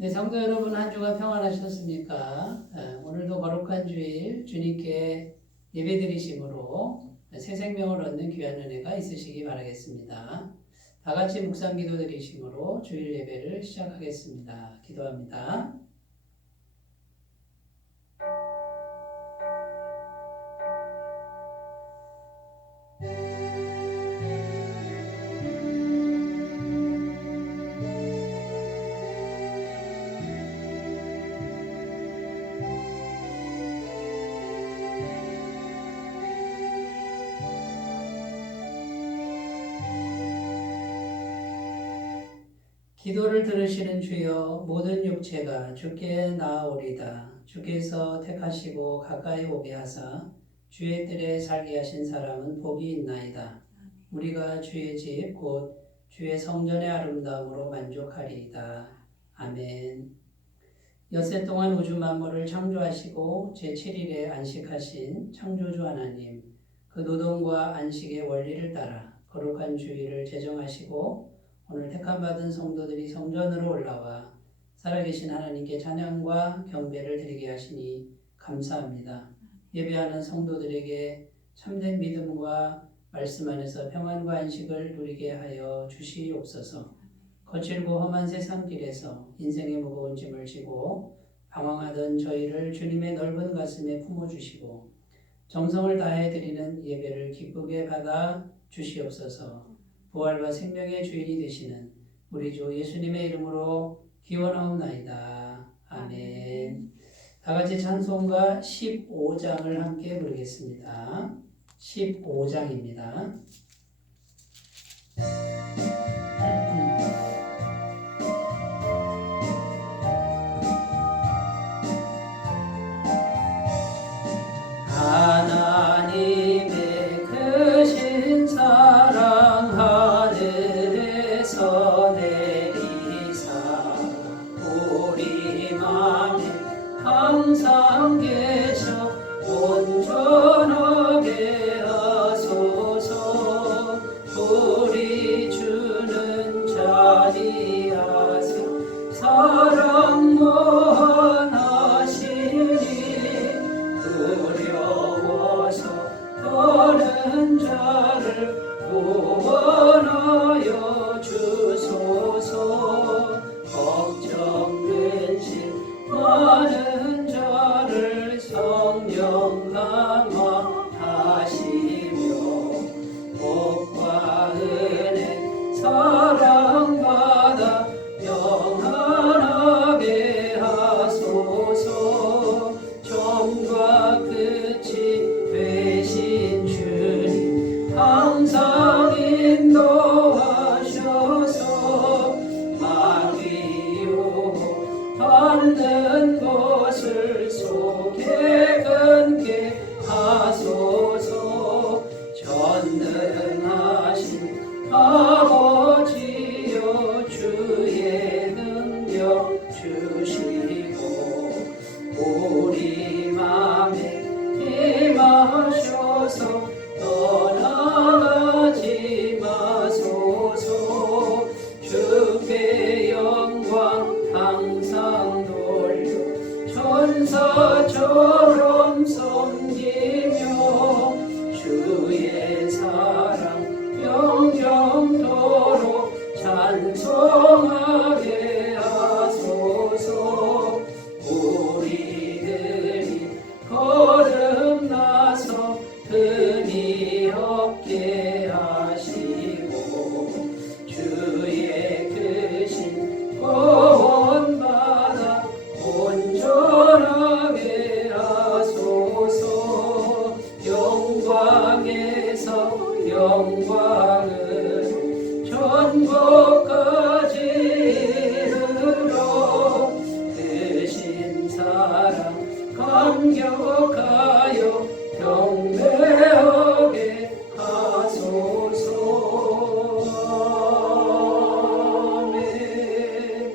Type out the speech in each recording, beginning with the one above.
네, 성도 여러분, 한 주가 평안하셨습니까? 오늘도 거룩한 주일 주님께 예배드리심으로 새 생명을 얻는 귀한 은혜가 있으시기 바라겠습니다. 다 같이 묵상 기도 드리심으로 주일 예배를 시작하겠습니다. 기도합니다. 기도를 들으시는 주여, 모든 육체가 주께 나아오리다. 주께서 택하시고 가까이 오게 하사 주의 뜰에 살게 하신 사람은 복이 있나이다. 우리가 주의 집 곧 주의 성전의 아름다움으로 만족하리이다. 아멘. 엿새 동안 우주 만물을 창조하시고 제7일에 안식하신 창조주 하나님, 그 노동과 안식의 원리를 따라 거룩한 주일을 제정하시고 오늘 택함받은 성도들이 성전으로 올라와 살아계신 하나님께 찬양과 경배를 드리게 하시니 감사합니다. 예배하는 성도들에게 참된 믿음과 말씀 안에서 평안과 안식을 누리게 하여 주시옵소서. 거칠고 험한 세상 길에서 인생의 무거운 짐을 지고 방황하던 저희를 주님의 넓은 가슴에 품어주시고 정성을 다해 드리는 예배를 기쁘게 받아 주시옵소서. 부활과 생명의 주인이 되시는 우리 주 예수님의 이름으로 기원하옵나이다. 아멘. 다 같이 찬송가 15장을 함께 부르겠습니다. 15장입니다. 하나님의 크신 사랑 하늘에서 내리사 우리 맘에 항상 계셔 온전하게 하소서. 우리 주는 자리하사 사랑 무한하시니 두려워서 떠는 자를 구원하여 주소서. 걱정 근심 많은 자를 성령 강화하시며 복과 은혜 사랑받아 영원하게 하소서. 처음과 끝이 되신 주님 항상 인도하셔서 마귀 유혹 받는 것을 속에 끊게 하소서. 전능하신 아버지여 주의 능력 주시고 우리 맘에 임하셔서 떠나가지 마소서. 주께 영광 항상 돌려 천사처럼 섬기며 주의 사랑 영영토록 찬송하게 하소서. 우리들이 거듭나서 흠이 없게 하시고 주의 크신 구원받아 온전하게 하소서. 영광에서 영광으로 천국까지 이르러 크신 사랑 감격하여 경배하게 하소서. 아멘.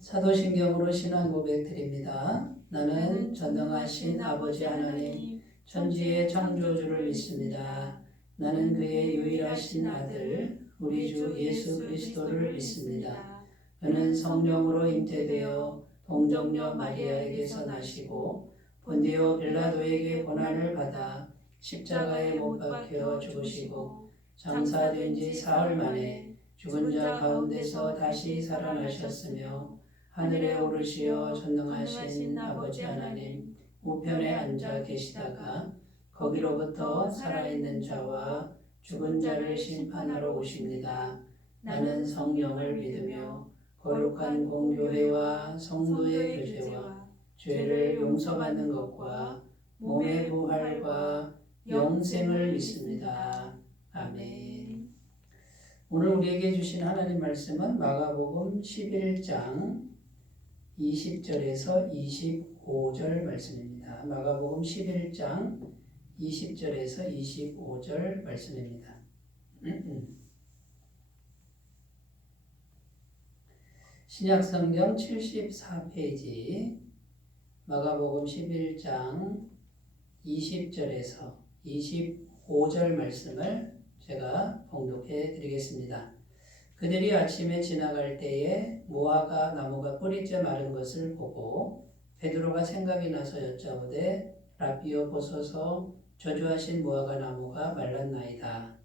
사도신경으로 신앙 고백 드립니다. 나는 전능하신 아버지 하나님 천지의 창조주를 믿습니다. 나는 그의 유일하신 아들 우리 주 예수 그리스도를 믿습니다. 그는 성령으로 잉태되어 동정녀 마리아에게서 나시고 본디오 빌라도에게 고난을 받아 십자가에 못 박혀 죽으시고 장사된 지 사흘 만에 죽은 자 가운데서 다시 살아나셨으며 하늘에 오르시어 전능하신 아버지 하나님 우편에 앉아 계시다가 거기로부터 살아있는 자와 죽은 자를 심판하러 오십니다. 나는 성령을 믿으며 거룩한 공교회와 성도의 교제와 죄를 용서받는 것과 몸의 부활과 영생을 믿습니다. 아멘. 오늘 우리에게 주신 하나님 말씀은 마가복음 11장 20절에서 25절 말씀입니다. 마가복음 11장 20절에서 25절 말씀입니다. 신약성경 74페이지 마가복음 11장 20절에서 25절 말씀을 제가 봉독해 드리겠습니다. 그들이 아침에 지나갈 때에 무화과 나무가 뿌리째 마른 것을 보고 베드로가 생각이 나서 여짜오되 라비여 보소서 저주하신 무화과 나무가 말랐나이다.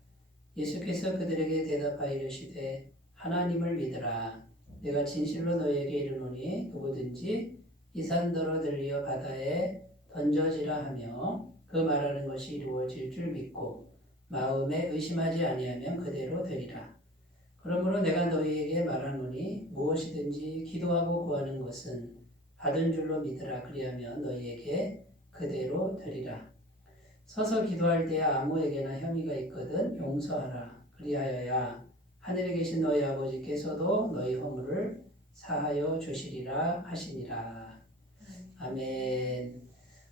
예수께서 그들에게 대답하여 이르시되 하나님을 믿으라. 내가 진실로 너희에게 이르노니 누구든지 이 산더러 들리어 바다에 던져지라 하며 그 말하는 것이 이루어질 줄 믿고 마음에 의심하지 아니하면 그대로 되리라. 그러므로 내가 너희에게 말하노니 무엇이든지 기도하고 구하는 것은 받은 줄로 믿으라. 그리하면 너희에게 그대로 되리라. 서서 기도할 때에 아무에게나 혐의가 있거든 용서하라. 그리하여야 하늘에 계신 너희 아버지께서도 너희 허물을 사하여 주시리라 하시니라. 아멘.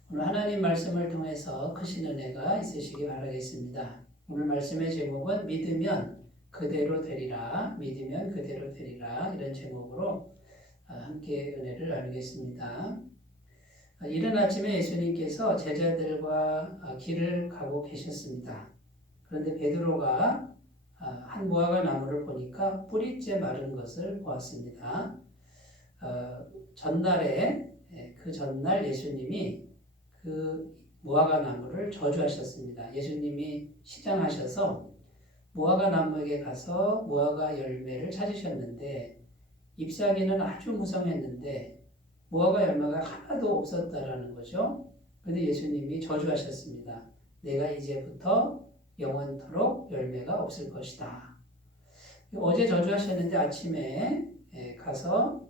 오늘 하나님 말씀을 통해서 크신 은혜가 있으시기 바라겠습니다. 오늘 말씀의 제목은 믿으면 그대로 되리라. 믿으면 그대로 되리라. 이런 제목으로 함께 은혜를 나누겠습니다. 이른 아침에 예수님께서 제자들과 길을 가고 계셨습니다. 그런데 베드로가 한 무화과 나무를 보니까 뿌리째 마른 것을 보았습니다. 그 전날 예수님이 그 무화과 나무를 저주하셨습니다. 예수님이 시장하셔서 무화과 나무에게 가서 무화과 열매를 찾으셨는데 잎사귀는 아주 무성했는데 무화과 열매가 하나도 없었다라는 거죠. 그런데 예수님이 저주하셨습니다. 내가 이제부터 영원토록 열매가 없을 것이다. 어제 저주하셨는데 아침에 가서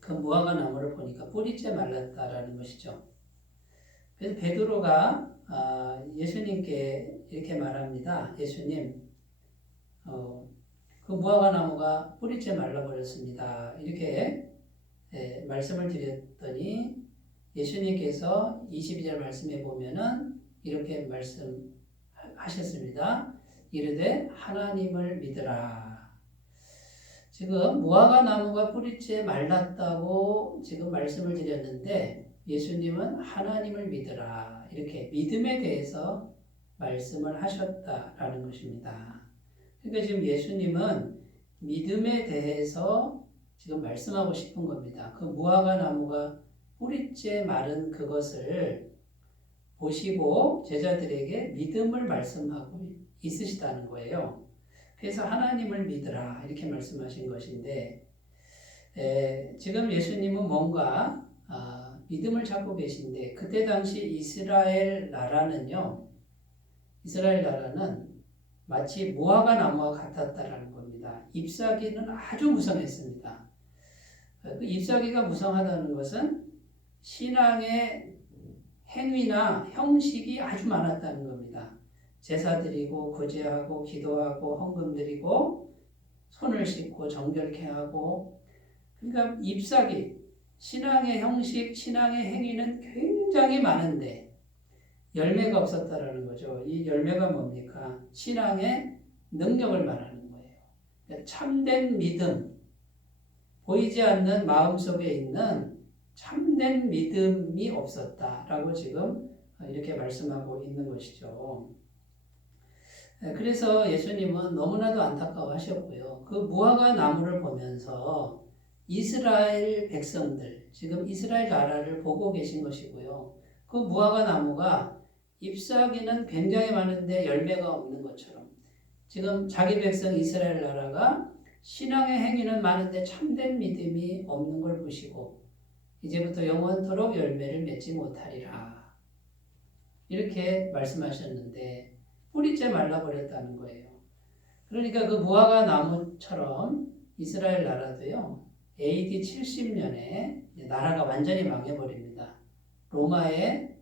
그 무화과 나무를 보니까 뿌리째 말랐다라는 것이죠. 그래서 베드로가 예수님께 이렇게 말합니다. 예수님, 그 무화과 나무가 뿌리째 말라버렸습니다. 이렇게 말씀을 드렸더니 예수님께서 22절 말씀에 보면은 이렇게 말씀하셨습니다. 이르되 하나님을 믿으라. 지금 무화과 나무가 뿌리째 말랐다고 지금 말씀을 드렸는데 예수님은 하나님을 믿으라. 이렇게 믿음에 대해서 말씀을 하셨다라는 것입니다. 그러니까 지금 예수님은 믿음에 대해서 지금 말씀하고 싶은 겁니다. 그 무화과 나무가 뿌리째 마른 그것을 보시고 제자들에게 믿음을 말씀하고 있으시다는 거예요. 그래서 하나님을 믿으라 이렇게 말씀하신 것인데 지금 예수님은 뭔가 믿음을 찾고 계신데 그때 당시 이스라엘 나라는 마치 무화과 나무와 같았다라는 겁니다. 잎사귀는 아주 무성했습니다. 그 잎사귀가 무성하다는 것은 신앙의 행위나 형식이 아주 많았다는 겁니다. 제사 드리고 구제하고 기도하고 헌금 드리고 손을 씻고 정결케 하고 그러니까 잎사귀 신앙의 형식, 신앙의 행위는 굉장히 많은데 열매가 없었다라는 거죠. 이 열매가 뭡니까? 신앙의 능력을 말하는 거예요. 참된 믿음, 보이지 않는 마음속에 있는 참된 믿음이 없었다라고 지금 이렇게 말씀하고 있는 것이죠. 그래서 예수님은 너무나도 안타까워하셨고요. 그 무화과 나무를 보면서 이스라엘 백성들, 지금 이스라엘 나라를 보고 계신 것이고요. 그 무화과 나무가 잎사귀는 굉장히 많은데 열매가 없는 것처럼 지금 자기 백성 이스라엘 나라가 신앙의 행위는 많은데 참된 믿음이 없는 걸 보시고 이제부터 영원토록 열매를 맺지 못하리라. 이렇게 말씀하셨는데 뿌리째 말라버렸다는 거예요. 그러니까 그 무화과 나무처럼 이스라엘 나라도요. AD 70년에 나라가 완전히 망해버립니다. 로마의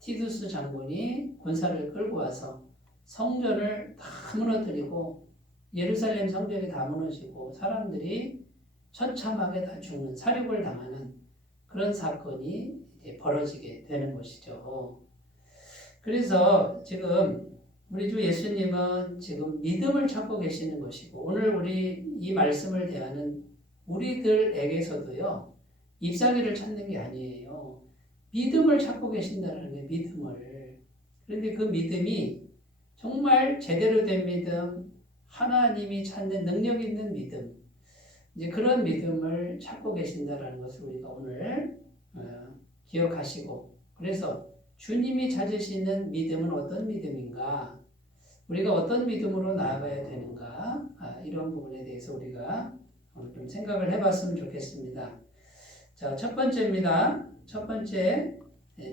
티두스 장군이 군사를 끌고 와서 성전을 다 무너뜨리고 예루살렘 성벽이 다 무너지고 사람들이 처참하게 다 죽는 사륙을 당하는 그런 사건이 벌어지게 되는 것이죠. 그래서 지금 우리 주 예수님은 지금 믿음을 찾고 계시는 것이고 오늘 우리 이 말씀을 대하는 우리들에게서도요. 잎사귀를 찾는 게 아니에요. 믿음을 찾고 계신다는 거예요. 믿음을. 그런데 그 믿음이 정말 제대로 된 믿음, 하나님이 찾는 능력 있는 믿음, 이제 그런 믿음을 찾고 계신다는 것을 우리가 오늘 기억하시고 그래서 주님이 찾으시는 믿음은 어떤 믿음인가? 우리가 어떤 믿음으로 나아가야 되는가? 이런 부분에 대해서 우리가 오늘 좀 생각을 해봤으면 좋겠습니다. 자, 첫 번째입니다. 첫 번째,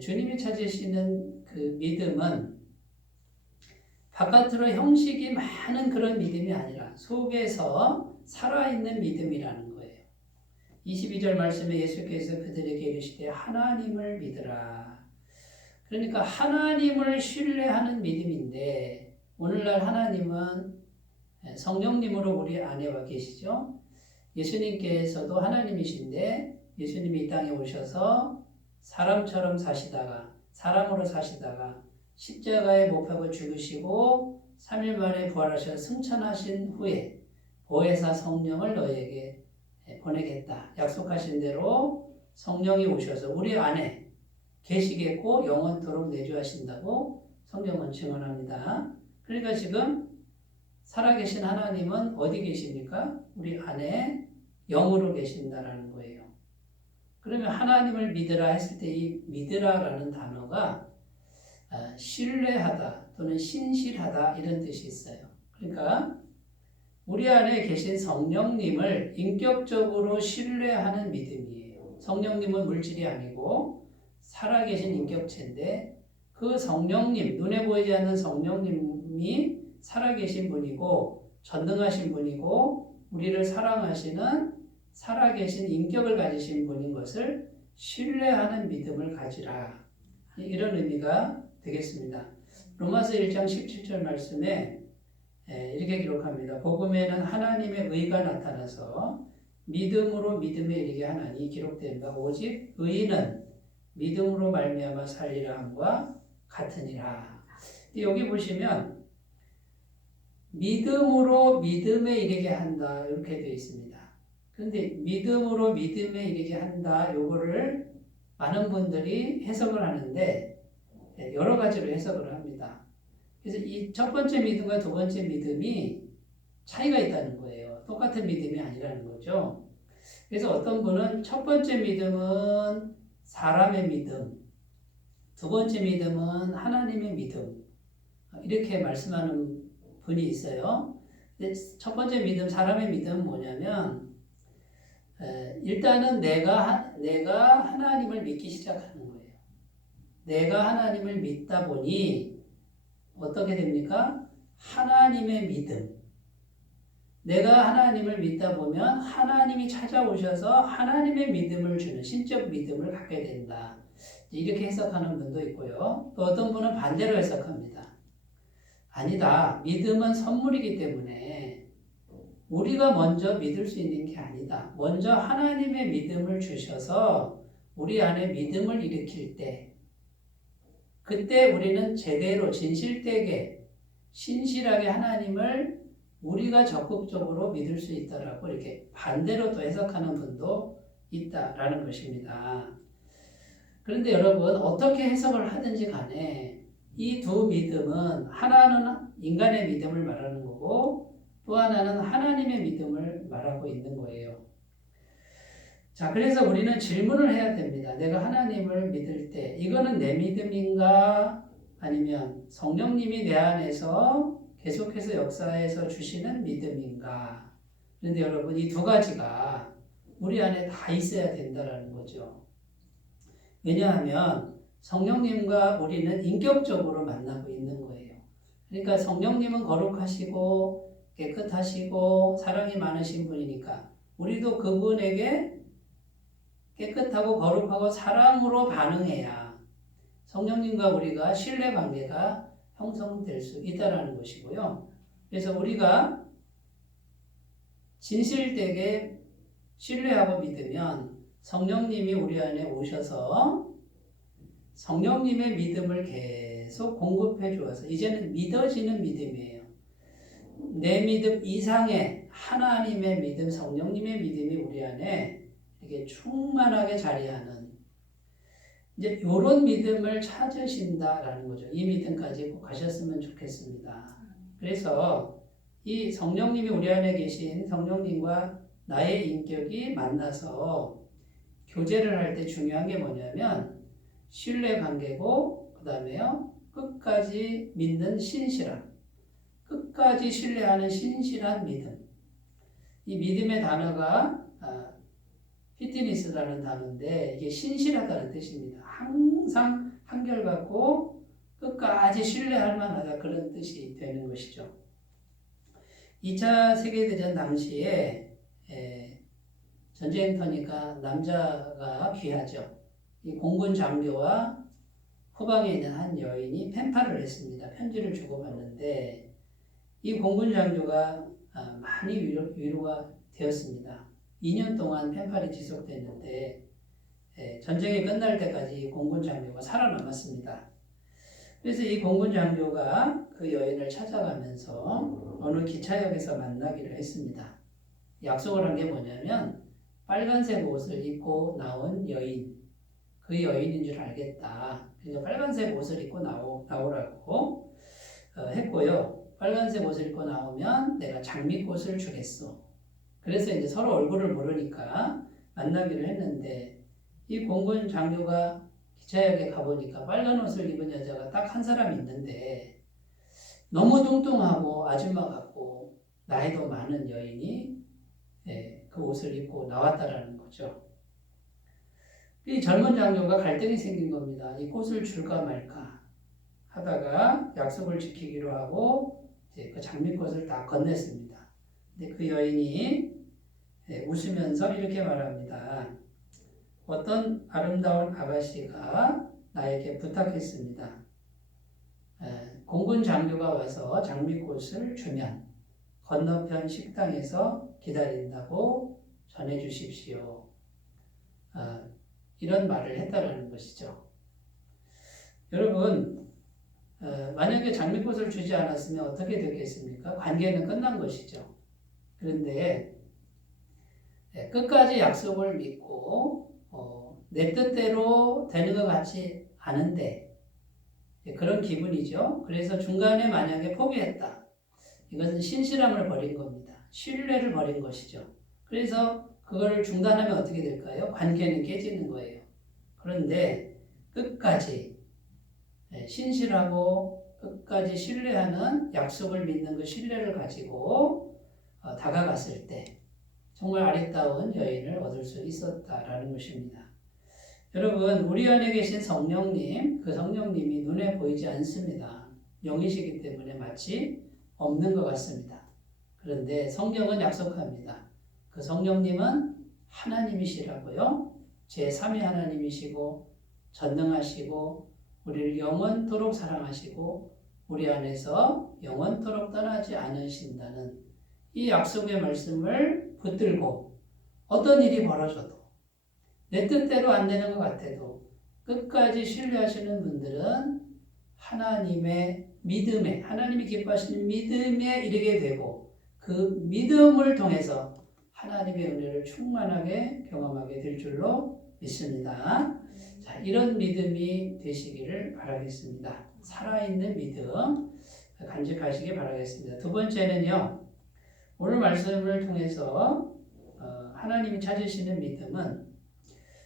주님이 찾으시는 그 믿음은 바깥으로 형식이 많은 그런 믿음이 아니라 속에서 살아있는 믿음이라는 거예요. 22절 말씀에 예수께서 그들에게 이르시되 하나님을 믿으라. 그러니까 하나님을 신뢰하는 믿음인데 오늘날 하나님은 성령님으로 우리 안에 계시죠. 예수님께서도 하나님이신데 예수님이 이 땅에 오셔서 사람처럼 사시다가 사람으로 사시다가 십자가에 못 박아 죽으시고 3일 만에 부활하셔서 승천하신 후에 보혜사 성령을 너희에게 보내겠다. 약속하신 대로 성령이 오셔서 우리 안에 계시겠고 영원토록 내주하신다고 성경은 증언합니다. 그러니까 지금 살아계신 하나님은 어디 계십니까? 우리 안에 영으로 계신다라는 거예요. 그러면 하나님을 믿으라 했을 때 이 믿으라라는 단어가 신뢰하다 또는 신실하다 이런 뜻이 있어요. 그러니까 우리 안에 계신 성령님을 인격적으로 신뢰하는 믿음이에요. 성령님은 물질이 아니고 살아계신 인격체인데 그 성령님, 눈에 보이지 않는 성령님이 살아계신 분이고 전능하신 분이고 우리를 사랑하시는 살아계신 인격을 가지신 분인 것을 신뢰하는 믿음을 가지라. 이런 의미가 되겠습니다. 로마서 1장 17절 말씀에 이렇게 기록합니다. 복음에는 하나님의 의가 나타나서 믿음으로 믿음에 이르게 하나니 기록된다. 오직 의인은 믿음으로 말미암아 살리라 함과 같으니라. 여기 보시면 믿음으로 믿음에 이르게 한다 이렇게 되어 있습니다. 그런데 믿음으로 믿음에 이르게 한다 요거를 많은 분들이 해석을 하는데 여러 가지로 해석을 합니다. 그래서 이 첫 번째 믿음과 두 번째 믿음이 차이가 있다는 거예요. 똑같은 믿음이 아니라는 거죠. 그래서 어떤 분은 첫 번째 믿음은 사람의 믿음, 두 번째 믿음은 하나님의 믿음 이렇게 말씀하는 분이 있어요. 근데 첫 번째 믿음, 사람의 믿음은 뭐냐면 일단은 내가 하나님을 믿기 시작하는 거예요. 내가 하나님을 믿다 보니 어떻게 됩니까? 하나님의 믿음. 내가 하나님을 믿다 보면 하나님이 찾아오셔서 하나님의 믿음을 주는 신적 믿음을 갖게 된다. 이렇게 해석하는 분도 있고요. 또 어떤 분은 반대로 해석합니다. 아니다. 믿음은 선물이기 때문에 우리가 먼저 믿을 수 있는 게 아니다. 먼저 하나님의 믿음을 주셔서 우리 안에 믿음을 일으킬 때 그때 우리는 제대로 진실되게 신실하게 하나님을 우리가 적극적으로 믿을 수 있다라고 이렇게 반대로 또 해석하는 분도 있다라는 것입니다. 그런데 여러분 어떻게 해석을 하든지 간에 이 두 믿음은 하나는 인간의 믿음을 말하는 거고 또 하나는 하나님의 믿음을 말하고 있는 거예요. 자, 그래서 우리는 질문을 해야 됩니다. 내가 하나님을 믿을 때 이거는 내 믿음인가 아니면 성령님이 내 안에서 계속해서 역사해서 주시는 믿음인가? 그런데 여러분 이 두 가지가 우리 안에 다 있어야 된다는 거죠. 왜냐하면 성령님과 우리는 인격적으로 만나고 있는 거예요. 그러니까 성령님은 거룩하시고 깨끗하시고 사랑이 많으신 분이니까 우리도 그분에게 깨끗하고 거룩하고 사랑으로 반응해야 성령님과 우리가 신뢰 관계가 형성될 수 있다는 것이고요. 그래서 우리가 진실되게 신뢰하고 믿으면 성령님이 우리 안에 오셔서 성령님의 믿음을 계속 공급해 주어서 이제는 믿어지는 믿음이에요. 내 믿음 이상의 하나님의 믿음, 성령님의 믿음이 우리 안에 이렇게 충만하게 자리하는 이제 이런 믿음을 찾으신다라는 거죠. 이 믿음까지 꼭 가셨으면 좋겠습니다. 그래서 이 성령님이 우리 안에 계신 성령님과 나의 인격이 만나서 교제를 할 때 중요한 게 뭐냐면 신뢰 관계고 그 다음에요 끝까지 믿는 신실함, 끝까지 신뢰하는 신실한 믿음. 이 믿음의 단어가 피트니스라는 단어인데 이게 신실하다는 뜻입니다. 항상 한결같고 끝까지 신뢰할 만하다 그런 뜻이 되는 것이죠. 2차 세계대전 당시에 전쟁터니까 남자가 귀하죠. 이 공군 장교와 후방에 있는 한 여인이 펜팔을 했습니다. 편지를 주고받는데 이 공군 장교가 많이 위로가 되었습니다. 2년 동안 펜팔이 지속됐는데 전쟁이 끝날 때까지 공군 장교가 살아남았습니다. 그래서 이 공군 장교가 그 여인을 찾아가면서 어느 기차역에서 만나기로 했습니다. 약속을 한 게 뭐냐면 빨간색 옷을 입고 나온 여인, 그 여인인 줄 알겠다. 그러니까 빨간색 옷을 입고 나오라고 했고요. 빨간색 옷을 입고 나오면 내가 장미꽃을 주겠어. 그래서 이제 서로 얼굴을 모르니까 만나기로 했는데 이 공군 장교가 기차역에 가보니까 빨간 옷을 입은 여자가 딱 한 사람 있는데 너무 뚱뚱하고 아줌마 같고 나이도 많은 여인이 그 옷을 입고 나왔다라는 거죠. 이 젊은 장교가 갈등이 생긴 겁니다. 이 꽃을 줄까 말까 하다가 약속을 지키기로 하고 이제 그 장미꽃을 다 건넸습니다. 근데 그 여인이 웃으면서 이렇게 말합니다. 어떤 아름다운 아가씨가 나에게 부탁했습니다. 공군 장교가 와서 장미꽃을 주면 건너편 식당에서 기다린다고 전해주십시오. 이런 말을 했다는 것이죠. 여러분, 만약에 장미꽃을 주지 않았으면 어떻게 되겠습니까? 관계는 끝난 것이죠. 그런데 끝까지 약속을 믿고 내 뜻대로 되는 것 같지 않은데 그런 기분이죠. 그래서 중간에 만약에 포기했다. 이것은 신실함을 버린 겁니다. 신뢰를 버린 것이죠. 그래서 그걸 중단하면 어떻게 될까요? 관계는 깨지는 거예요. 그런데 끝까지 신실하고 끝까지 신뢰하는 약속을 믿는 그 신뢰를 가지고 다가갔을 때 정말 아름다운 여인을 얻을 수 있었다라는 것입니다. 여러분, 우리 안에 계신 성령님, 그 성령님이 눈에 보이지 않습니다. 영이시기 때문에 마치 없는 것 같습니다. 그런데 성경은 약속합니다. 그 성령님은 하나님이시라고요. 제3의 하나님이시고 전능하시고 우리를 영원토록 사랑하시고 우리 안에서 영원토록 떠나지 않으신다는 이 약속의 말씀을 붙들고 어떤 일이 벌어져도 내 뜻대로 안 되는 것 같아도 끝까지 신뢰하시는 분들은 하나님의 믿음에, 하나님이 기뻐하시는 믿음에 이르게 되고 그 믿음을 통해서 하나님의 은혜를 충만하게 경험하게 될 줄로 믿습니다. 자, 이런 믿음이 되시기를 바라겠습니다. 살아있는 믿음 간직하시기 바라겠습니다. 두 번째는요. 오늘 말씀을 통해서 하나님이 찾으시는 믿음은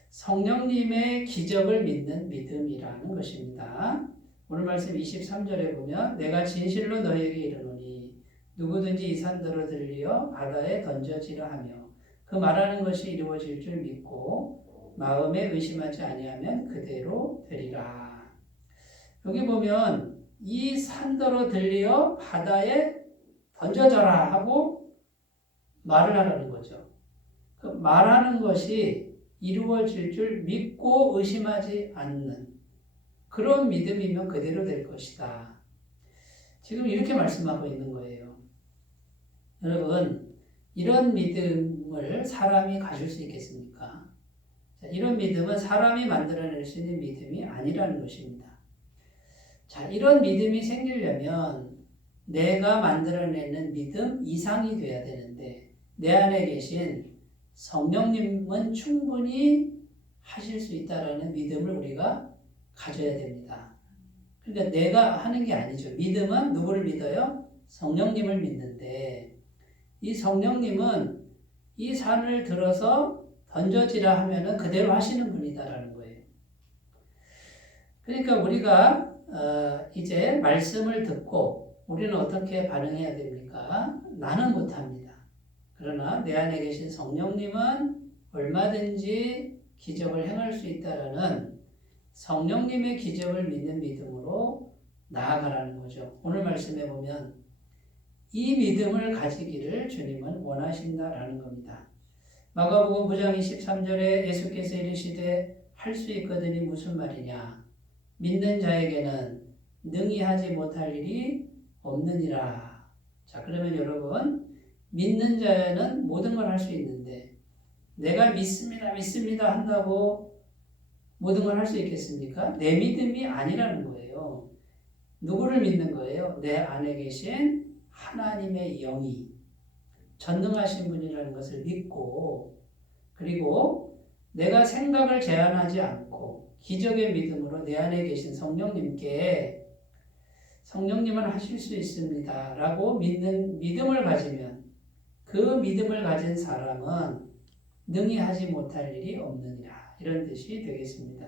성령님의 기적을 믿는 믿음이라는 것입니다. 오늘 말씀 23절에 보면 내가 진실로 너에게 이르노니 누구든지 이 산더러 들리어 바다에 던져지라 하며 그 말하는 것이 이루어질 줄 믿고 마음에 의심하지 아니하면 그대로 되리라. 여기 보면 이 산더러 들리어 바다에 던져져라 하고 말을 하라는 거죠. 그 말하는 것이 이루어질 줄 믿고 의심하지 않는 그런 믿음이면 그대로 될 것이다. 지금 이렇게 말씀하고 있는 거예요. 여러분, 이런 믿음을 사람이 가질 수 있겠습니까? 자, 이런 믿음은 사람이 만들어낼 수 있는 믿음이 아니라는 것입니다. 자, 이런 믿음이 생기려면 내가 만들어내는 믿음 이상이 돼야 되는데 내 안에 계신 성령님은 충분히 하실 수 있다라는 믿음을 우리가 가져야 됩니다. 그러니까 내가 하는 게 아니죠. 믿음은 누구를 믿어요? 성령님을 믿는데 이 성령님은 이 산을 들어서 던져지라 하면은 그대로 하시는 분이다라는 거예요. 그러니까 우리가 이제 말씀을 듣고 우리는 어떻게 반응해야 됩니까? 나는 못합니다. 그러나 내 안에 계신 성령님은 얼마든지 기적을 행할 수 있다라는 성령님의 기적을 믿는 믿음으로 나아가라는 거죠. 오늘 말씀에 보면 이 믿음을 가지기를 주님은 원하신다라는 겁니다. 마가복음 9장 23절에 예수께서 이르시되 할 수 있거든이 무슨 말이냐? 믿는 자에게는 능히 하지 못할 일이 없느니라. 자, 그러면 여러분, 믿는 자는 모든 걸 할 수 있는데 내가 믿습니다 한다고 모든 걸 할 수 있겠습니까? 내 믿음이 아니라는 거예요. 누구를 믿는 거예요? 내 안에 계신 하나님의 영이 전능하신 분이라는 것을 믿고 그리고 내가 생각을 제한하지 않고 기적의 믿음으로 내 안에 계신 성령님께 성령님은 하실 수 있습니다 라고 믿는 믿음을 가지면 그 믿음을 가진 사람은 능히 하지 못할 일이 없느니라 이런 뜻이 되겠습니다.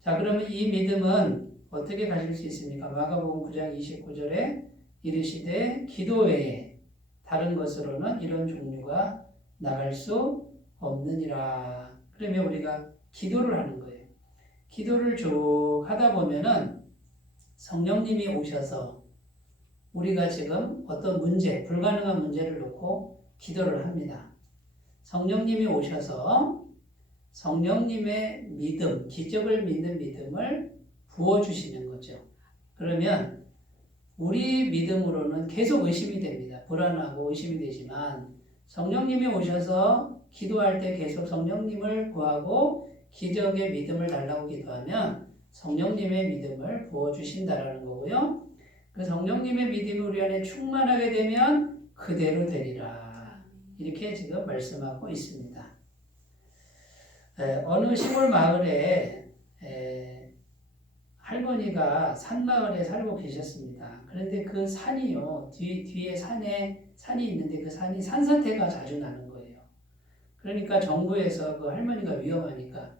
자, 그러면 이 믿음은 어떻게 가질 수 있습니까? 마가복음 9장 29절에 이르시되 기도 외에 다른 것으로는 이런 종류가 나갈 수 없느니라. 그러면 우리가 기도를 하는 거예요. 기도를 쭉 하다 보면은 성령님이 오셔서 우리가 지금 어떤 문제, 불가능한 문제를 놓고 기도를 합니다. 성령님이 오셔서 성령님의 믿음, 기적을 믿는 믿음을 부어주시는 거죠. 그러면 우리 믿음으로는 계속 의심이 됩니다. 불안하고 의심이 되지만 성령님이 오셔서 기도할 때 계속 성령님을 구하고 기적의 믿음을 달라고 기도하면 성령님의 믿음을 부어주신다라는 거고요. 그 성령님의 믿음이 우리 안에 충만하게 되면 그대로 되리라. 이렇게 지금 말씀하고 있습니다. 어느 시골 마을에 할머니가 산마을에 살고 계셨습니다. 그런데 그 산이요, 뒤에 산이 있는데 그 산이 산사태가 자주 나는 거예요. 그러니까 정부에서 그 할머니가 위험하니까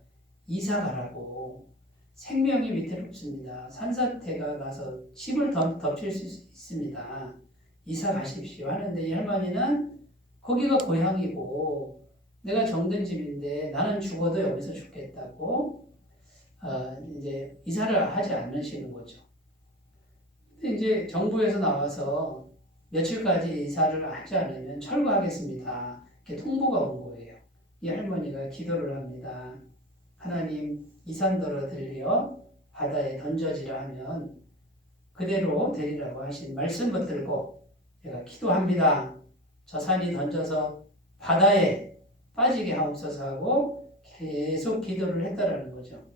이사 가라고 생명이 위태롭습니다. 산사태가 나서 집을 덮칠 수 있습니다. 이사 가십시오 하는데 이 할머니는 거기가 고향이고 내가 정든 집인데 나는 죽어도 여기서 죽겠다고 이제 이사를 하지 않으시는 거죠. 근데 이제 정부에서 나와서 며칠까지 이사를 하지 않으면 철거하겠습니다. 이렇게 통보가 온 거예요. 이 할머니가 기도를 합니다. 하나님, 이 산더러 들려 바다에 던져지라 하면 그대로 되리라고 하신 말씀 붙들고 제가 기도합니다. 저 산이 던져서 바다에 빠지게 하옵소서 하고 계속 기도를 했다라는 거죠.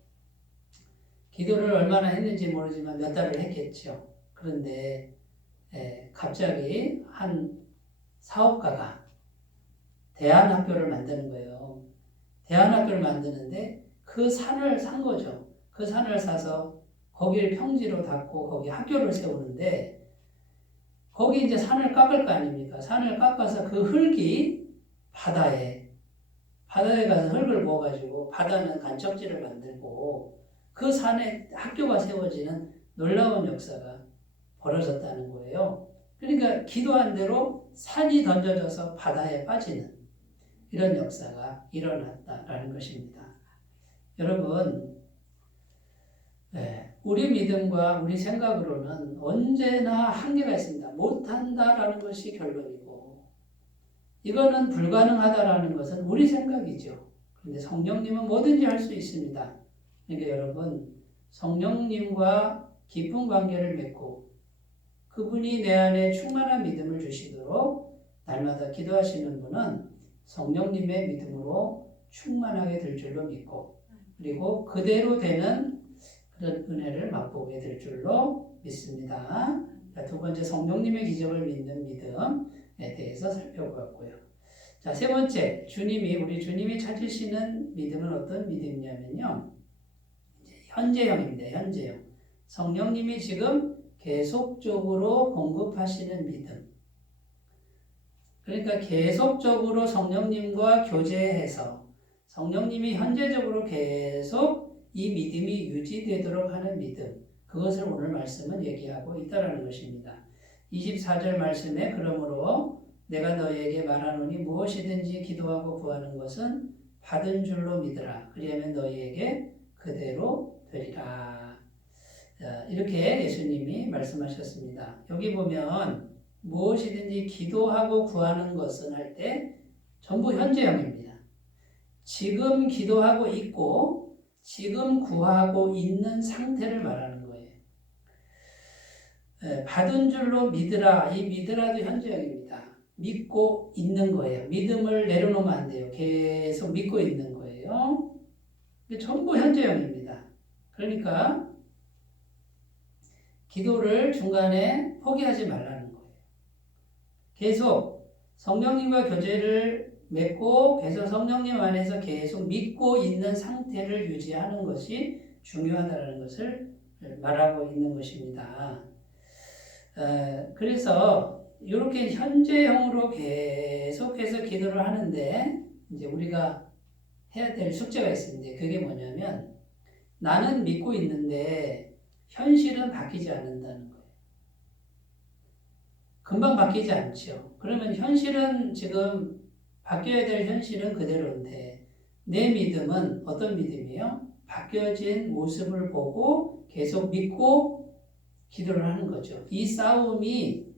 기도를 얼마나 했는지 모르지만 몇 달을 했겠죠. 그런데 갑자기 한 사업가가 대안학교를 만드는 거예요. 대안학교를 만드는데 그 산을 산 거죠. 그 산을 사서 거기를 평지로 닫고 거기 학교를 세우는데 거기 이제 산을 깎을 거 아닙니까? 산을 깎아서 그 흙이 바다에 가서 흙을 부어가지고 바다는 간척지를 만들고 그 산에 학교가 세워지는 놀라운 역사가 벌어졌다는 거예요. 그러니까 기도한 대로 산이 던져져서 바다에 빠지는 이런 역사가 일어났다라는 것입니다. 여러분, 우리 믿음과 우리 생각으로는 언제나 한계가 있습니다. 못한다라는 것이 결론이고 이거는 불가능하다라는 것은 우리 생각이죠. 그런데 성령님은 뭐든지 할 수 있습니다. 그러니까 여러분, 성령님과 깊은 관계를 맺고 그분이 내 안에 충만한 믿음을 주시도록 날마다 기도하시는 분은 성령님의 믿음으로 충만하게 될 줄로 믿고 그리고 그대로 되는 그런 은혜를 맛보게 될 줄로 믿습니다. 두 번째, 성령님의 기적을 믿는 믿음에 대해서 살펴보았고요. 자, 세 번째, 우리 주님이 찾으시는 믿음은 어떤 믿음이냐면요. 현재형입니다. 현재형. 성령님이 지금 계속적으로 공급하시는 믿음. 그러니까 계속적으로 성령님과 교제해서 성령님이 현재적으로 계속 이 믿음이 유지되도록 하는 믿음. 그것을 오늘 말씀은 얘기하고 있다는 것입니다. 24절 말씀에 그러므로 내가 너희에게 말하노니 무엇이든지 기도하고 구하는 것은 받은 줄로 믿으라. 그리하면 너희에게 그대로 되리라. 이렇게 예수님이 말씀하셨습니다. 여기 보면 무엇이든지 기도하고 구하는 것은 할 때 전부 현재형입니다. 지금 기도하고 있고 지금 구하고 있는 상태를 말하는 거예요. 받은 줄로 믿으라. 이 믿으라도 현재형입니다. 믿고 있는 거예요. 믿음을 내려놓으면 안 돼요. 계속 믿고 있는 거예요. 전부 현재형입니다. 그러니까 기도를 중간에 포기하지 말라는 거예요. 계속 성령님과 교제를 맺고 계속 성령님 안에서 계속 믿고 있는 상태를 유지하는 것이 중요하다는 것을 말하고 있는 것입니다. 그래서 이렇게 현재형으로 계속해서 기도를 하는데 이제 우리가 해야 될 숙제가 있습니다. 그게 뭐냐면 나는 믿고 있는데 현실은 바뀌지 않는다는 거예요. 금방 바뀌지 않죠. 그러면 현실은 지금 바뀌어야 될 현실은 그대로인데 내 믿음은 어떤 믿음이에요? 바뀌어진 모습을 보고 계속 믿고 기도를 하는 거죠. 이 싸움이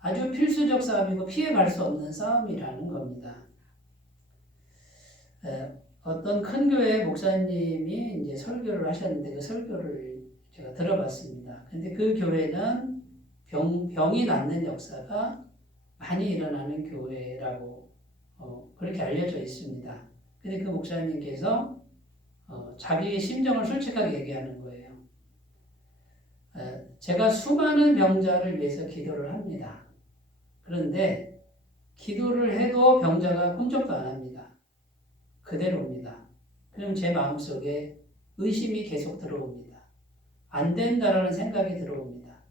아주 필수적 싸움이고 피해갈 수 없는 싸움이라는 겁니다. 어떤 큰 교회 목사님이 이제 설교를 하셨는데 그 설교를 제가 들어봤습니다. 근데 그 교회는 병이 낫는 역사가 많이 일어나는 교회라고 그렇게 알려져 있습니다. 근데 그 목사님께서 자기의 심정을 솔직하게 얘기하는 거예요. 제가 수많은 병자를 위해서 기도를 합니다. 그런데 기도를 해도 병자가 꿈쩍도 안 합니다. 그대로입니다. 그럼 제 마음속에 의심이 계속 들어옵니다. 안 된다라는 생각이 들어옵니다.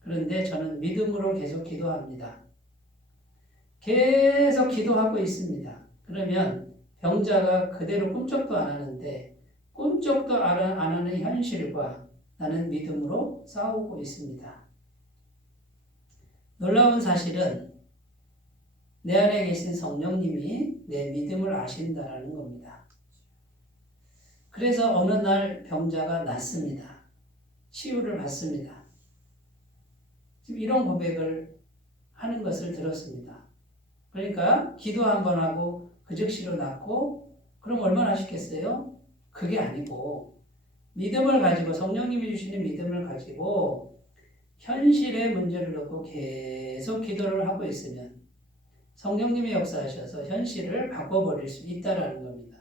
그런데 저는 믿음으로 계속 기도합니다. 계속 기도하고 있습니다. 그러면 병자가 그대로 꿈쩍도 안 하는데 꿈쩍도 안 하는 현실과 나는 믿음으로 싸우고 있습니다. 놀라운 사실은 내 안에 계신 성령님이 내 믿음을 아신다라는 겁니다. 그래서 어느 날 병자가 낫습니다. 치유를 받습니다. 지금 이런 고백을 하는 것을 들었습니다. 그러니까 기도 한번 하고 그 즉시로 낫고 그럼 얼마나 하시겠어요? 그게 아니고 믿음을 가지고 성령님이 주시는 믿음을 가지고 현실의 문제를 놓고 계속 기도를 하고 있으면 성령님이 역사하셔서 현실을 바꿔버릴 수 있다는 겁니다.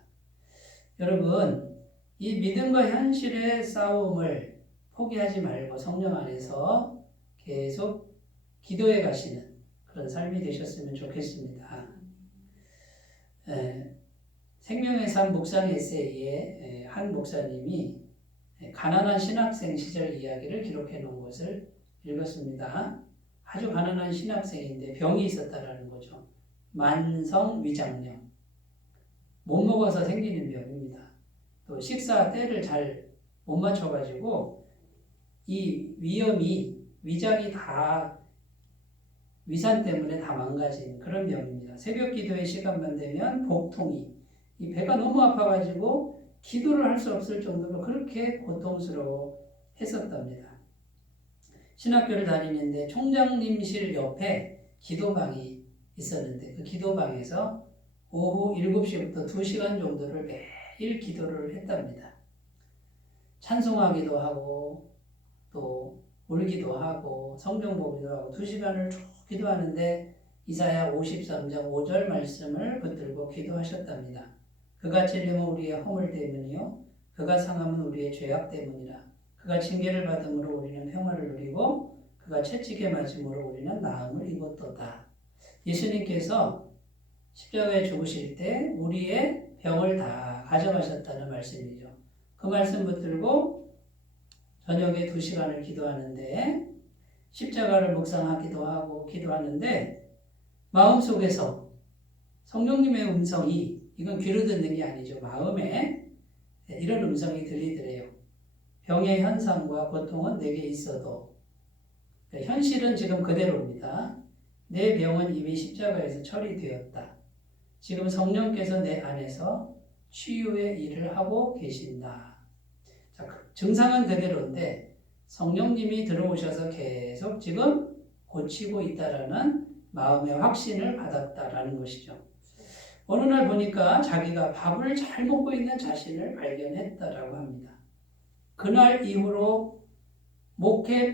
여러분, 이 믿음과 현실의 싸움을 포기하지 말고 성령 안에서 계속 기도해 가시는 그런 삶이 되셨으면 좋겠습니다. 생명의 삶 묵상 에세이에 한 목사님이 가난한 신학생 시절 이야기를 기록해 놓은 것을 읽었습니다. 아주 가난한 신학생인데 병이 있었다라는 거죠. 만성위장염. 못 먹어서 생기는 병입니다. 또 식사 때를 잘 못 맞춰가지고 이 위염이 위장이 다 위산 때문에 다 망가진 그런 병입니다. 새벽 기도의 시간만 되면 복통이 이 배가 너무 아파가지고 기도를 할 수 없을 정도로 그렇게 고통스러워 했었답니다. 신학교를 다니는데 총장님실 옆에 기도방이 있었는데 그 기도방에서 오후 7시부터 2시간 정도를 매일 기도를 했답니다. 찬송하기도 하고 또 울기도 하고 성경 보기도 하고 2시간을 쭉 기도하는데 이사야 53장 5절 말씀을 붙들고 기도하셨답니다. 그가 찔림은 우리의 허물 때문이요 그가 상함은 우리의 죄악 때문이라. 그가 징계를 받음으로 우리는 평화를 누리고 그가 채찍에 맞음으로 우리는 나음을 입었도다. 예수님께서 십자가에 죽으실 때 우리의 병을 다 가져가셨다는 말씀이죠. 그 말씀 붙들고 저녁에 2시간을 기도하는데 십자가를 묵상하기도 하고 기도하는데 마음속에서 성령님의 음성이 이건 귀로 듣는 게 아니죠. 마음에 이런 음성이 들리더래요. 병의 현상과 고통은 내게 있어도 현실은 지금 그대로입니다. 내 병은 이미 십자가에서 처리되었다. 지금 성령께서 내 안에서 치유의 일을 하고 계신다. 자, 증상은 그대로인데 성령님이 들어오셔서 계속 지금 고치고 있다라는 마음의 확신을 받았다라는 것이죠. 어느 날 보니까 자기가 밥을 잘 먹고 있는 자신을 발견했다라고 합니다. 그날 이후로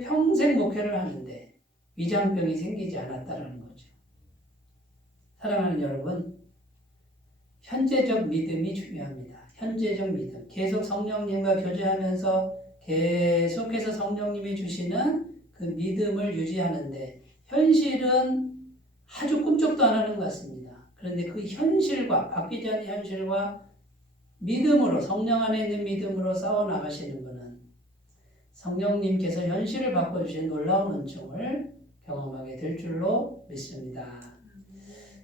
평생 목회를 하는데 위장병이 생기지 않았다라는 거죠. 사랑하는 여러분, 현재적 믿음이 중요합니다. 현재적 믿음. 계속 성령님과 교제하면서 계속해서 성령님이 주시는 그 믿음을 유지하는데 현실은 아주 꿈쩍도 안 하는 것 같습니다. 그런데 그 현실과 바뀌지 않는 현실과 믿음으로 성령 안에 있는 믿음으로 싸워 나가시는 분은 성령님께서 현실을 바꿔주신 놀라운 은총을 경험하게 될 줄로 믿습니다.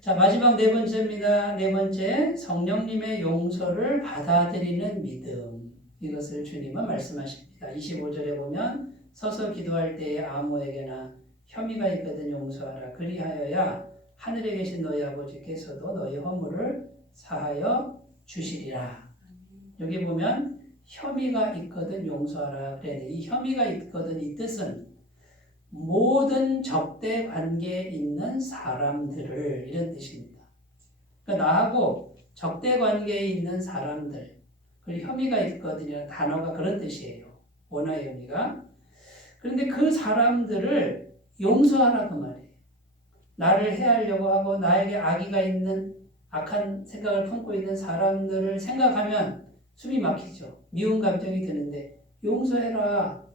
자, 마지막 4번째입니다. 4번째, 성령님의 용서를 받아들이는 믿음. 이것을 주님은 말씀하십니다. 25절에 보면 서서 기도할 때에 아무에게나 혐의가 있거든 용서하라. 그리하여야 하늘에 계신 너희 아버지께서도 너희 허물을 사하여 주시리라. 여기 보면 혐의가 있거든 용서하라. 그래, 이 혐의가 있거든 이 뜻은 모든 적대 관계에 있는 사람들을 이런 뜻입니다. 그러니까 나하고 적대 관계에 있는 사람들, 그리고 혐의가 있거든이라는 단어가 그런 뜻이에요. 원어의 의미가. 그런데 그 사람들을 용서하라 그 말이에요. 나를 해하려고 하고 나에게 악의가 있는 악한 생각을 품고 있는 사람들을 생각하면 숨이 막히죠. 미운 감정이 드는데 용서해라.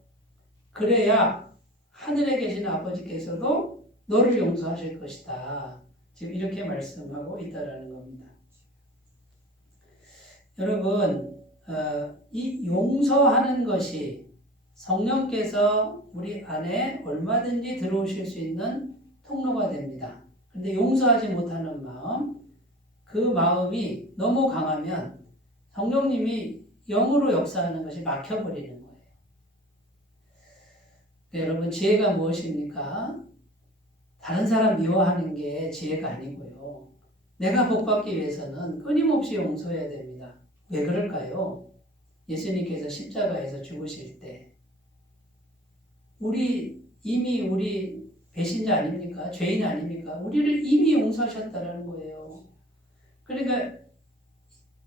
그래야 하늘에 계신 아버지께서도 너를 용서하실 것이다. 지금 이렇게 말씀하고 있다라는 겁니다. 여러분, 이 용서하는 것이 성령께서 우리 안에 얼마든지 들어오실 수 있는 통로가 됩니다. 그런데 용서하지 못하는 마음, 그 마음이 너무 강하면 성령님이 영으로 역사하는 것이 막혀버리는 거예요. 여러분, 지혜가 무엇입니까? 다른 사람 미워하는 게 지혜가 아니고요. 내가 복받기 위해서는 끊임없이 용서해야 됩니다. 왜 그럴까요? 예수님께서 십자가에서 죽으실 때 이미 우리 배신자 아닙니까? 죄인 아닙니까? 우리를 이미 용서하셨다는 거예요. 그러니까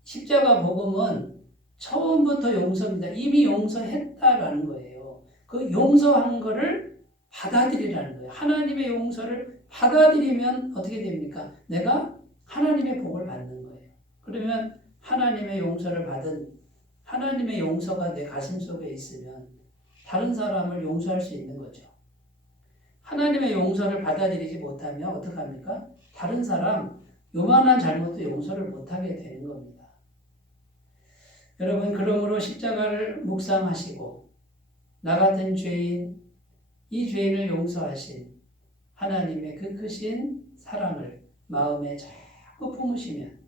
십자가 복음은 처음부터 용서입니다. 이미 용서했다라는 거예요. 그 용서한 거를 받아들이라는 거예요. 하나님의 용서를 받아들이면 어떻게 됩니까? 내가 하나님의 복을 받는 거예요. 그러면 하나님의 용서를 받은 하나님의 용서가 내 가슴 속에 있으면 다른 사람을 용서할 수 있는 거죠. 하나님의 용서를 받아들이지 못하면 어떡합니까? 다른 사람 요만한 잘못도 용서를 못하게 되는 겁니다. 여러분, 그러므로 십자가를 묵상하시고 나 같은 죄인, 이 죄인을 용서하신 하나님의 그 크신 사랑을 마음에 자꾸 품으시면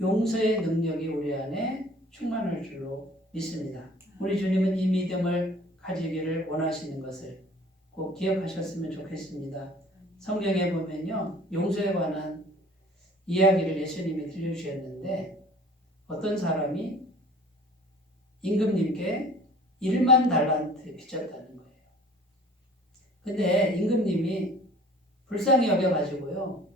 용서의 능력이 우리 안에 충만할 줄로 믿습니다. 우리 주님은 이 믿음을 가지기를 원하시는 것을 꼭 기억하셨으면 좋겠습니다. 성경에 보면요, 용서에 관한 이야기를 예수님이 들려주셨는데 어떤 사람이 임금님께 1만 달란트 빚졌다는 거예요. 근데 임금님이 불쌍히 여겨가지고요,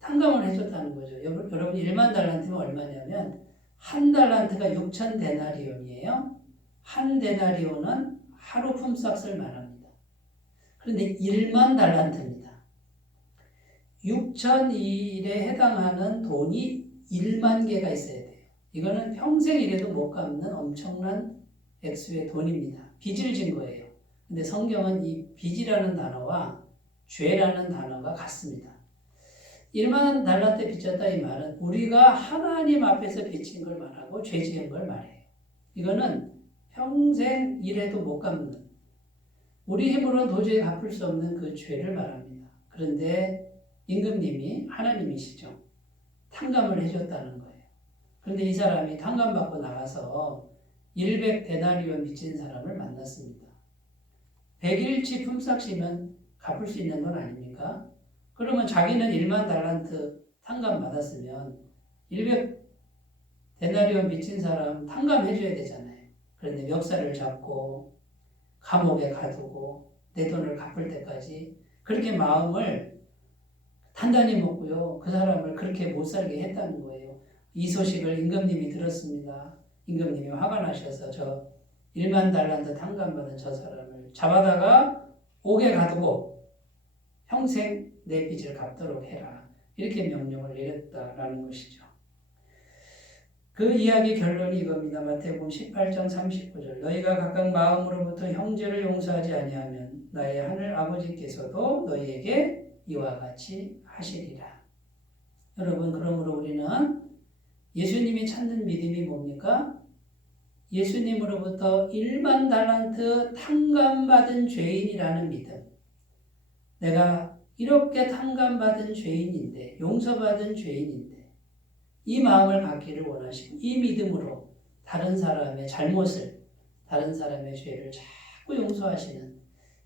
탕감을 해줬다는 거죠. 여러분, 1만 달란트면 얼마냐면 한 달란트가 6천 데나리온이에요. 한 데나리온은 하루 품삯을 말합니다. 그런데 1만 달란트입니다. 6천 일에 해당하는 돈이 1만 개가 있어야 돼요. 이거는 평생 일해도 못 갚는 엄청난 액수의 돈입니다. 빚을 진 거예요. 근데 성경은 이 빚이라는 단어와 죄라는 단어가 같습니다. 1만 달란트 빚졌다 이 말은 우리가 하나님 앞에서 빚진 걸 말하고 죄 지은 걸 말해요. 이거는 평생 일해도 못 갚는, 우리 힘으로는 도저히 갚을 수 없는 그 죄를 말합니다. 그런데 임금님이 하나님이시죠. 탕감을 해줬다는 거예요. 그런데 이 사람이 탕감받고 나가서 100데나리온 빚진 사람을 만났습니다. 100일치 품삯이면 갚을 수 있는 돈 아닙니까? 그러면 자기는 1만 달란트 탕감 받았으면 100데나리온 빚진 사람 탕감해줘야 되잖아요. 그런데 멱살을 잡고 감옥에 가두고 내 돈을 갚을 때까지 그렇게 마음을 단단히 먹고요, 그 사람을 그렇게 못 살게 했다는 거예요. 이 소식을 임금님이 들었습니다. 임금님이 화가 나셔서 저 1만 달란트 탕감받은 저 사람을 잡아다가 옥에 가두고 평생 내 빚을 갚도록 해라, 이렇게 명령을 내렸다라는 것이죠. 그 이야기 결론이 이겁니다. 마태복음 18장 39절. 너희가 각각 마음으로부터 형제를 용서하지 아니하면 나의 하늘 아버지께서도 너희에게 이와 같이 하시리라. 여러분, 그러므로 우리는 예수님이 찾는 믿음이 뭡니까? 예수님으로부터 1만 달란트 탕감받은 죄인이라는 믿음. 내가 이렇게 탕감받은 죄인인데, 용서받은 죄인인데 이 마음을 갖기를 원하시고 이 믿음으로 다른 사람의 잘못을, 다른 사람의 죄를 자꾸 용서하시는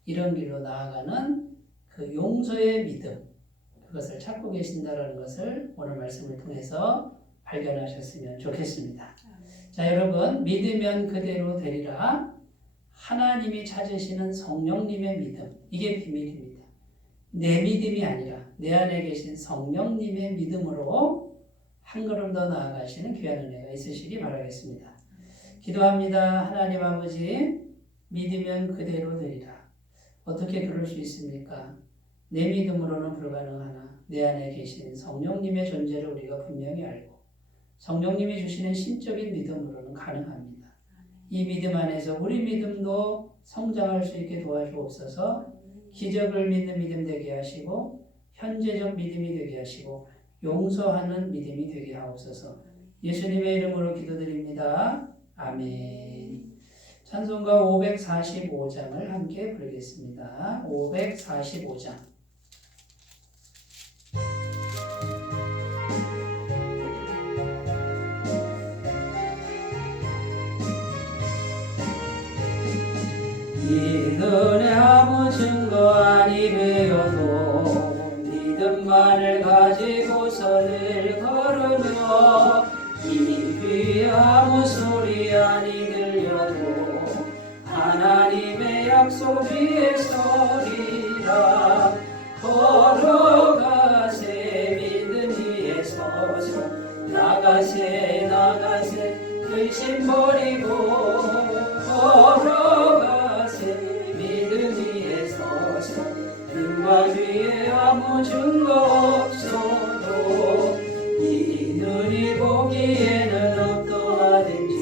이런 길로 나아가는 그 용서의 믿음, 그것을 찾고 계신다는 것을 오늘 말씀을 통해서 발견하셨으면 좋겠습니다. 자, 여러분, 믿으면 그대로 되리라. 하나님이 찾으시는 성령님의 믿음, 이게 비밀입니다. 내 믿음이 아니라 내 안에 계신 성령님의 믿음으로 한 걸음 더 나아가시는 귀한 은혜가 있으시기 바라겠습니다. 기도합니다. 하나님 아버지, 믿으면 그대로 되리라. 어떻게 그럴 수 있습니까? 내 믿음으로는 불가능하나 내 안에 계신 성령님의 존재를 우리가 분명히 알고 성령님이 주시는 신적인 믿음으로는 가능합니다. 이 믿음 안에서 우리 믿음도 성장할 수 있게 도와주옵소서. 기적을 믿는 믿음 되게 하시고 현재적 믿음이 되게 하시고 용서하는 믿음이 되게 하옵소서. 예수님의 이름으로 기도드립니다. 아멘. 찬송가 545장을 함께 부르겠습니다. 545장. 이 은혜 아무 증거 아니 되어도 믿음만을 가지고서 늘 걸으며 이 귀에 아무 소리 아니 들려도 하나님의 약속 위에 서리라. 걸어가세 믿음 위에 서서 나가세 근심 버리고 걸어가세 믿음 위에 서서 등과 뒤에 아무 증거 없어도 이 눈이 보기에는 어떠하든지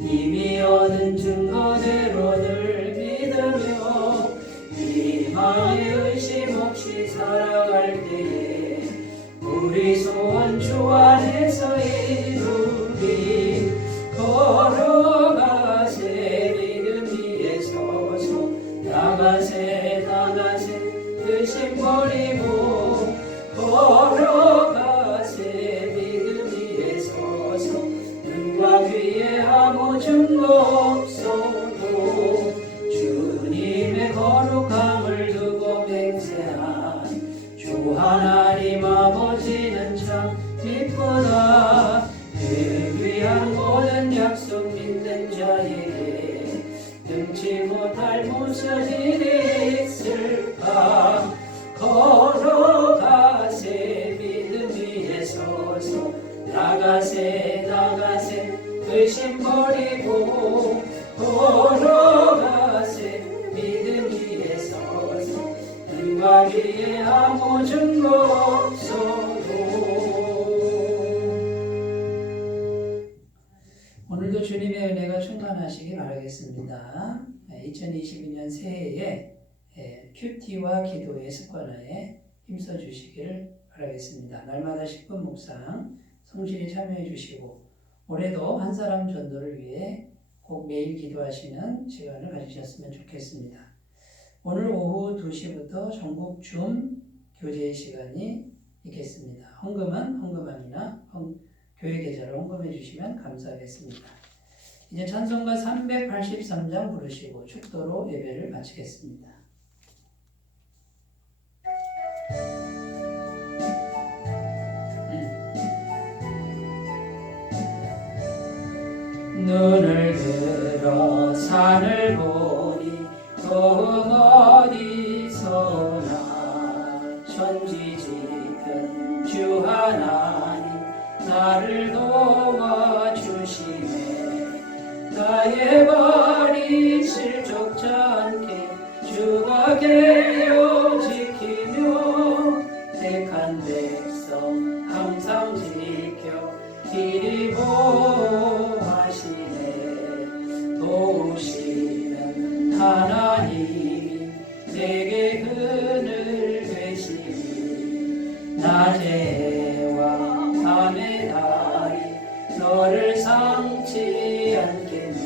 이미 얻은 증거대로 늘 믿으며 희망에 의심 없이 살아갈 때에 우리 소원 주 안에서 이루리. 위에 아무 증거 없어도 주님의 거룩함을 두고 맹세한 주 하나님 아버지는 참 기쁘다. 그 귀한 모든 약속 믿는 자에게 능치 못할 무슨 일이 있을까. 걸어가세 믿음 위에 서서 나가세 의심 버리고 걸어가세 믿음 위에 서서 눈과 귀에 아무 증거 없어도. 오늘도 주님의 은혜가 충만하시기 바라겠습니다. 2022년 새해에 큐티와 기도의 습관화에 힘써 주시기를 바라겠습니다. 날마다 10분 묵상 성실히 참여해 주시고 올해도 한 사람 전도를 위해 꼭 매일 기도하시는 시간을 가지셨으면 좋겠습니다. 오늘 오후 2시부터 전국 줌 교제 시간이 있겠습니다. 헌금은 헌금함이나 교회 계좌로 헌금해 주시면 감사하겠습니다. 이제 찬송가 383장 부르시고 축도로 예배를 마치겠습니다. 눈을 들어 산을 보니 도움 어디서나 천지지근 주 하나님 나를 도와주시네. 나의 발이 실족지 않게 주가 계여 지키며 택한 백성 항상 지켜 길이 보호하시네. 도우시는 하나님이 내게 그늘 되시니 낮에와 밤에 달이 너를 상치 않겠네.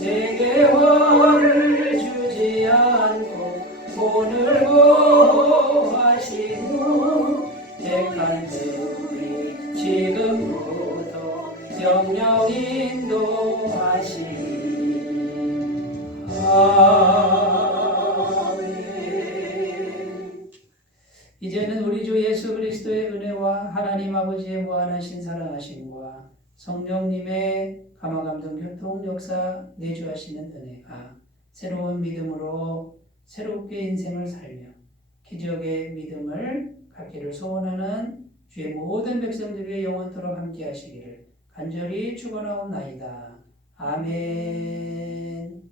내게 화를 주지 않고 오늘 보호하시고 택한 뜻이 지금부터 영영 인도하시니 아멘. 이제는 우리 주 예수 그리스도의 은혜와 하나님 아버지의 무한하신 사랑하심과 성령님의 감화감동 교통 역사 내주하시는 은혜가 새로운 믿음으로 새롭게 인생을 살며 기적의 믿음을 갖기를 소원하는 주의 모든 백성들에게 영원토록 함께 하시기를 간절히 축원하옵나이다. 아멘.